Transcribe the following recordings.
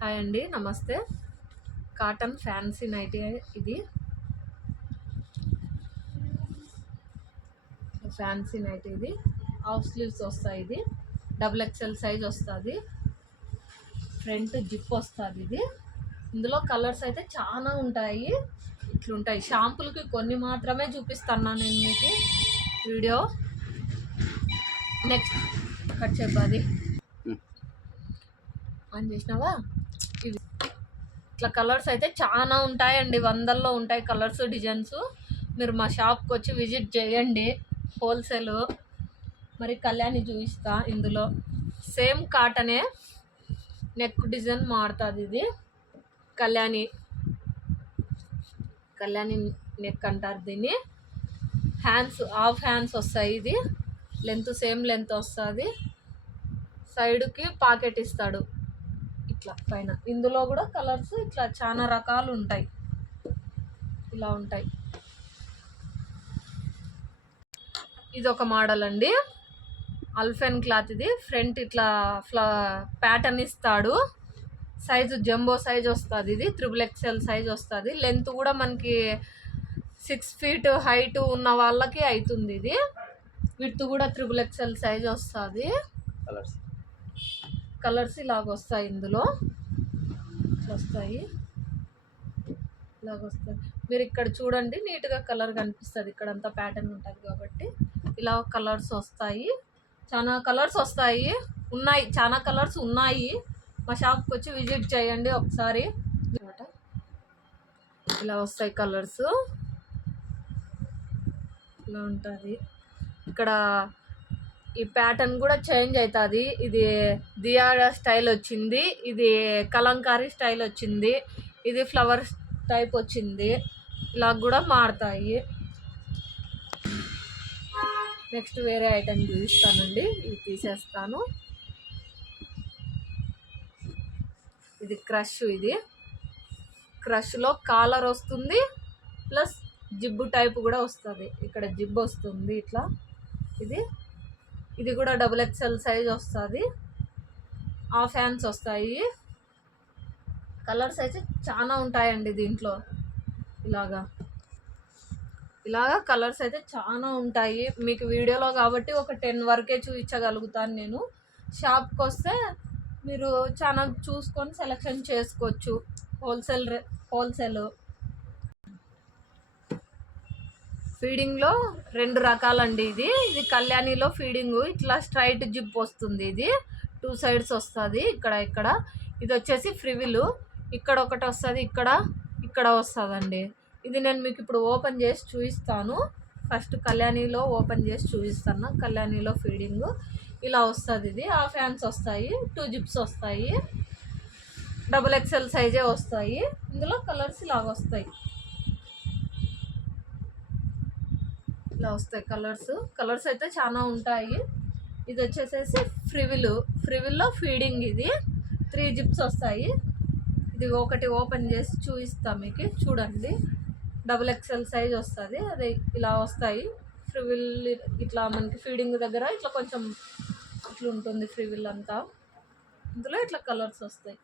Hi అండి, నమస్తే. Cotton fancy nightie ఇది. ఫ్యాన్సీ నైటీ ఇది హాఫ్ స్లీవ్స్ వస్తాయి. ఇది డబుల్ ఎక్స్ఎల్ సైజ్ వస్తుంది. ఫ్రంట్ జిప్ వస్తుంది. ఇది ఇందులో కలర్స్ అయితే చాలా ఉంటాయి. ఇట్లుంటాయి. షాంపులకి కొన్ని మాత్రమే చూపిస్తాను నేను మీకు వీడియో. నెక్స్ట్ కట్ చెప్పాలి ఆన్ చేసినావా? ఇవి ఇట్లా కలర్స్ అయితే చాలా ఉంటాయండి, వందల్లో ఉంటాయి కలర్స్, డిజైన్స్. మీరు మా షాప్కి వచ్చి విజిట్ చేయండి. హోల్సేల్. మరి కళ్యాణి చూపిస్తా. ఇందులో సేమ్ కాటనే, నెక్ డిజైన్ మారుతుంది. ఇది కళ్యాణి నెక్ అంటారు దీన్ని. హ్యాండ్స్ హాఫ్ హ్యాండ్స్ వస్తాయి. ఇది లెంత్ సేమ్ లెంత్ వస్తుంది. సైడ్కి పాకెట్ ఇస్తాడు ఇట్లా పైన. ఇందులో కూడా కలర్స్ ఇట్లా చాలా రకాలు ఉంటాయి. ఇలా ఉంటాయి. ఇది ఒక మోడల్ అండి, అల్ఫెన్ క్లాత్. ఇది ఫ్రంట్ ఇట్లా ప్యాటర్న్ ఇస్తాడు. సైజు జంబో సైజ్ వస్తుంది. ఇది త్రిబుల్ ఎక్స్ఎల్ సైజ్ వస్తుంది. లెంత్ కూడా మనకి 6 feet హైట్ ఉన్న వాళ్ళకి అవుతుంది. ఇది విడ్త్ కూడా త్రిబుల్ ఎక్స్ఎల్ సైజ్ వస్తుంది. కలర్స్ ఇలాగ వస్తాయి. ఇందులో వస్తాయి, ఇలాగొస్తాయి. మీరు ఇక్కడ చూడండి, నీట్గా కలర్ కనిపిస్తుంది. ఇక్కడంతా ప్యాటర్న్ ఉంటుంది కాబట్టి ఇలా కలర్స్ వస్తాయి. చాలా కలర్స్ వస్తాయి. ఉన్నాయి, చాలా కలర్స్ ఉన్నాయి. మా షాప్కి వచ్చి విజిట్ చేయండి ఒకసారి. ఇలా వస్తాయి కలర్స్. ఇలా ఉంటుంది. ఇక్కడ ఈ ప్యాటర్న్ కూడా చేంజ్ అవుతుంది. ఇది దియా స్టైల్ వచ్చింది. ఇది కలంకారీ స్టైల్ వచ్చింది. ఇది ఫ్లవర్ టైప్ వచ్చింది. ఇలా కూడా మారుతాయి. నెక్స్ట్ వేరే ఐటమ్ చూపిస్తానండి. ఇది తీసేస్తాను. ఇది క్రష్. ఇది క్రష్లో కాలర్ వస్తుంది, ప్లస్ జిబ్బు టైప్ కూడా వస్తుంది. ఇక్కడ జిబ్ వస్తుంది ఇట్లా. ఇది కూడా డబుల్ ఎక్స్ఎల్ సైజ్ వస్తుంది. హాఫ్ హ్యాండ్స్ వస్తాయి. కలర్స్ అయితే చాలా ఉంటాయండి దీంట్లో. ఇలాగా కలర్స్ అయితే చాలా ఉంటాయి. మీకు వీడియోలో కాబట్టి ఒక 10 వరకే చూపించగలుగుతాను నేను. షాప్కి వస్తే మీరు చాలా చూసుకొని సెలెక్షన్ చేసుకోవచ్చు. హోల్సేల్. ఫీడింగ్లో 2 రకాలండి. ఇది కళ్యాణిలో ఫీడింగ్ ఇట్లా స్ట్రైట్ జిప్ వస్తుంది. ఇది 2 sides వస్తుంది. ఇక్కడ ఇది వచ్చేసి ఫ్రివిల్. ఇక్కడ ఒకటి వస్తుంది, ఇక్కడ వస్తుందండి. ఇది నేను మీకు ఇప్పుడు ఓపెన్ చేసి చూపిస్తాను. ఫస్ట్ కళ్యాణిలో ఓపెన్ చేసి చూపిస్తాను. కళ్యాణిలో ఫీడింగ్ ఇలా వస్తుంది. ఇది హాఫ్ హ్యాండ్స్ వస్తాయి, 2 జిప్స్ వస్తాయి, డబుల్ ఎక్స్ఎల్ సైజే వస్తాయి. ఇందులో కలర్స్ ఇలాగ వస్తాయి. ఇలా వస్తాయి కలర్స్ అయితే చాలా ఉంటాయి. ఇది వచ్చేసేసి ఫ్రివిల్లో ఫీడింగ్. ఇది 3 జిప్స్ వస్తాయి. ఇది ఒకటి ఓపెన్ చేసి చూపిస్తాం మీకు, చూడండి. డబుల్ ఎక్స్ఎల్ సైజ్ వస్తుంది. అదే ఇలా వస్తాయి. ఫ్రివిల్ ఇట్లా మనకి ఫీడింగ్ దగ్గర ఇట్లా కొంచెం ఇట్లా ఉంటుంది ఫ్రివిల్ అంతా. ఇందులో ఇట్లా కలర్స్ వస్తాయి.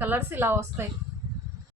కలర్స్ ఇలా వస్తాయి.